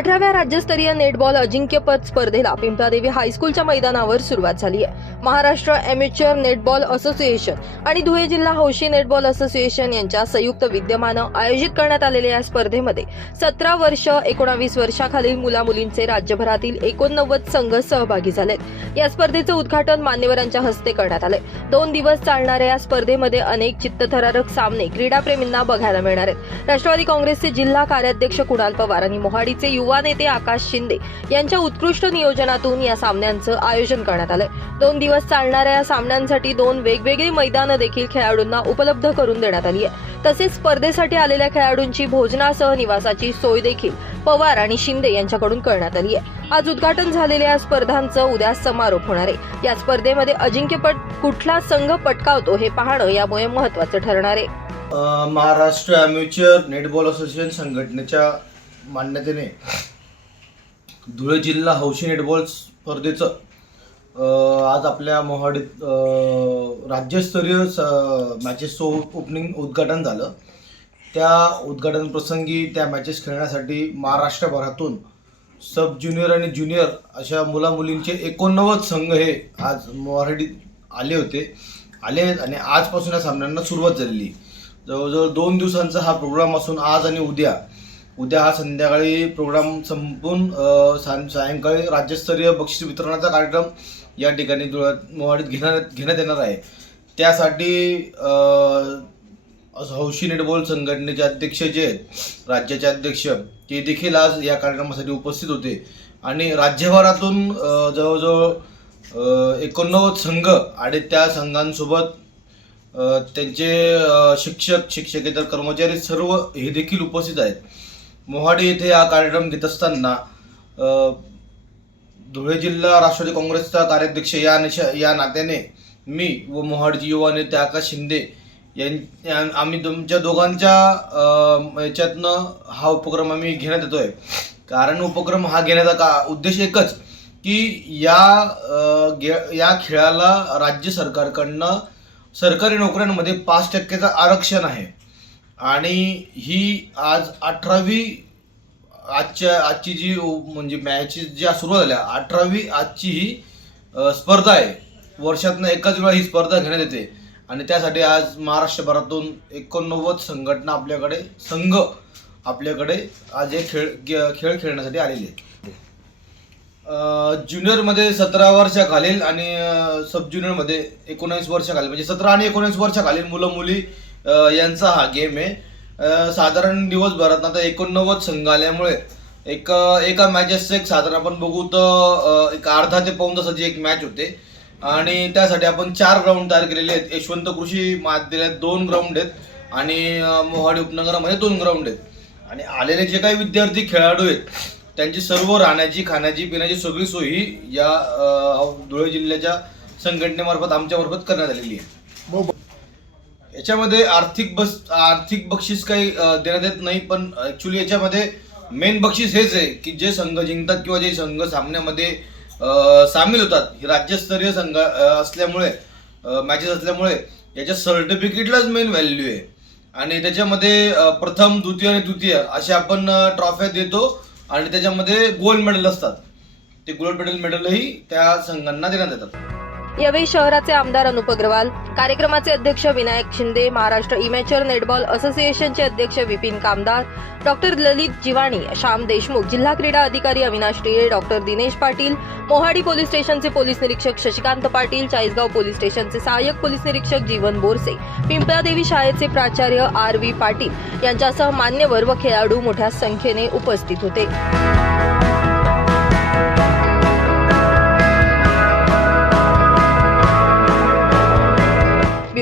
अठराव्या राज्यस्तरीय नेटबॉल अजिंक्यपद स्पर्धेला पिंपळादेवी हायस्कूलच्या मैदानावर सुरुवात झाली आहे. महाराष्ट्र एमेच्युअर नेटबॉल असोसिएशन आणि धुळे जिल्हा हौशी नेटबॉल असोसिएशन यांच्या संयुक्त विद्यमानं आयोजित करण्यात आलेल्या या स्पर्धेमध्ये सतरा वर्ष एकोणावीस वर्षाखालील मुला मुलींचे राज्यभरातील एकोणनव्वद संघ सहभागी झालेत. या स्पर्धेचं उद्घाटन मान्यवरांच्या हस्ते करण्यात आले दोन दिवस चालणाऱ्या या स्पर्धेमध्ये अनेक चित्तथरारक सामने क्रीडाप्रेमींना बघायला मिळणार आहेत. राष्ट्रवादी काँग्रेसचे जिल्हा कार्याध्यक्ष कुणाल पवार आणि मोहाडीचे युवा नेते आकाश शिंदे यांच्या उत्कृष्ट नियोजनातून या सामन्यांचं आयोजन करण्यात आलंय. दोन दिवस चालणाऱ्या या सामन्यांसाठी दोन वेगवेगळी मैदानं देखील खेळाडूंना उपलब्ध करून देण्यात आली आहे. तसेच स्पर्धेसाठी आलेल्या खेळाडूंची भोजनासह निवासाची सोय देखील पवार आणि शिंदे यांच्याकडून करण्यात आली आहे. आज उद्घाटन झालेल्या या स्पर्धांचं उद्या समारोप होणार आहे. या स्पर्धेमध्ये अजिंक्यपद कुठला संघ पटकावतो हे पाहणं यामुळे महत्वाचं ठरणार आहे. महाराष्ट्र ॲम्युच्युअर नेटबॉल असोसिएशन संघटनेच्या मान्यतेने धुळे जिल्हा हौशी नेटबॉल स्पर्धेचं आज आपल्या मोहाडीत राज्यस्तरीय स मॅचेसचं ओपनिंग उद्घाटन झालं. त्या उद्घाटन प्रसंगी त्या मॅचेस खेळण्यासाठी महाराष्ट्रभरातून सब ज्युनियर आणि ज्युनियर अशा मुलामुलींचे एकोणनव्वद संघ हे आज मोहाडीत आले होते. आले आणि आजपासून या सामन्यांना सुरुवात झालेली. जवळजवळ दोन दिवसांचा हा प्रोग्राम असून आज आणि उद्या उद्या हा संध्याकाळी प्रोग्राम संपून सां सायंकाळी राज्यस्तरीय बक्षीस वितरणाचा कार्यक्रम या ठिकाणी धुळ्यात मोहाडीत घेण्यात घेण्यात येणार आहे. त्यासाठी हौशी नेटबॉल संघटनेचे अध्यक्ष जे आहेत राज्याचे अध्यक्ष ते देखील आज या कार्यक्रमासाठी उपस्थित होते. आणि राज्यभरातून जवळजवळ एकोणनव्वद संघ आणि त्या संघांसोबत त्यांचे शिक्षक शिक्षकेतर कर्मचारी सर्व हे देखील उपस्थित आहेत. मोहाडी येथे हा कार्यक्रम घेत असताना धुळे जिल्हा राष्ट्रवादी काँग्रेसचा कार्याध्यक्ष या निशा या नात्याने मी व मोहाडीचे युवा नेते आकाश शिंदे यां आम्ही तुमच्या दोघांच्या याच्यातनं हा उपक्रम आम्ही घेण्यात येतोय. कारण उपक्रम हा घेण्याचा का उद्देश एकच की या गे- या खेळाला राज्य सरकारकडनं सरकारी नोकऱ्यांमध्ये पाच टक्क्याचं आरक्षण आहे. आणि ही आज अठरावी आजच्या आजची जी म्हणजे मॅचेस ज्या सुरू झाल्या अठरावी आजची ही स्पर्धा आहे. वर्षातनं एकाच वेळा ही स्पर्धा घेण्यात येते. आणि त्यासाठी आज महाराष्ट्रभरातून एकोणनव्वद संघटना आपल्याकडे संघ आपल्याकडे आज हे खेळ गे- खेळ खेळण्यासाठी आलेले आहेत. ज्युनियरमध्ये सतरा वर्षाखालील आणि सब ज्युनियरमध्ये एकोणावीस वर्षाखालील म्हणजे सतरा आणि एकोणावीस वर्षाखालील मुलं मुली यांचा हा गेम आहे. साधारण दिवसभरात आता एकोणनव्वद संघ आल्यामुळे एक एका मॅचेसचं एक साधारण आपण बघू तर एक अर्धा ते पाऊन तासाची एक मॅच होते. आणि त्यासाठी आपण चार ग्राउंड तयार केलेले आहेत. यशवंत कृषी महाविद्यालयात दोन ग्राउंड आहेत आणि मोहाडी उपनगरामध्ये दोन ग्राउंड आहेत. आणि आलेले जे काही विद्यार्थी खेळाडू आहेत त्यांची सर्व राहण्याची खाण्याची पिण्याची सगळी सोयी या धुळे जिल्ह्याच्या संघटनेमार्फत आमच्यामार्फत करण्यात आलेली आहे. याच्यामध्ये आर्थिक बस आर्थिक बक्षीस काही देण्यात येत नाही पण ऍक्च्युली याच्यामध्ये मेन बक्षीस हेच आहे की जे संघ जिंकतात किंवा जे संघ सामन्यामध्ये सामील होतात. ही राज्यस्तरीय संघ असल्यामुळे मॅचेस असल्यामुळे याच्या सर्टिफिकेटलाच मेन व्हॅल्यू आहे. आणि त्याच्यामध्ये प्रथम द्वितीय आणि तृतीय असे आपण ट्रॉफ्या देतो आणि त्याच्यामध्ये गोल्ड मेडल असतात. ते गोल्ड मेडल मेडलही त्या संघांना देण्यात येतात. यावेळी शहराचे आमदार अनुप अग्रवाल कार्यक्रमाचे अध्यक्ष विनायक शिंदे महाराष्ट्र इमॅच्युअर नेटबॉल असोसिएशनचे अध्यक्ष विपिन कामदार डॉक्टर ललित जिवाणी श्याम देशमुख जिल्हा क्रीडा अधिकारी अविनाश टिळे डॉक्टर दिनेश पाटील मोहाडी पोलीस स्टेशनचे पोलीस निरीक्षक शशिकांत पाटील चाळीसगाव पोलीस स्टेशनचे सहाय्यक पोलीस निरीक्षक जीवन बोरसे पिंपळादेवी शाळेचे प्राचार्य आर व्ही पाटील यांच्यासह मान्यवर व खेळाडू मोठ्या संख्येने उपस्थित होते.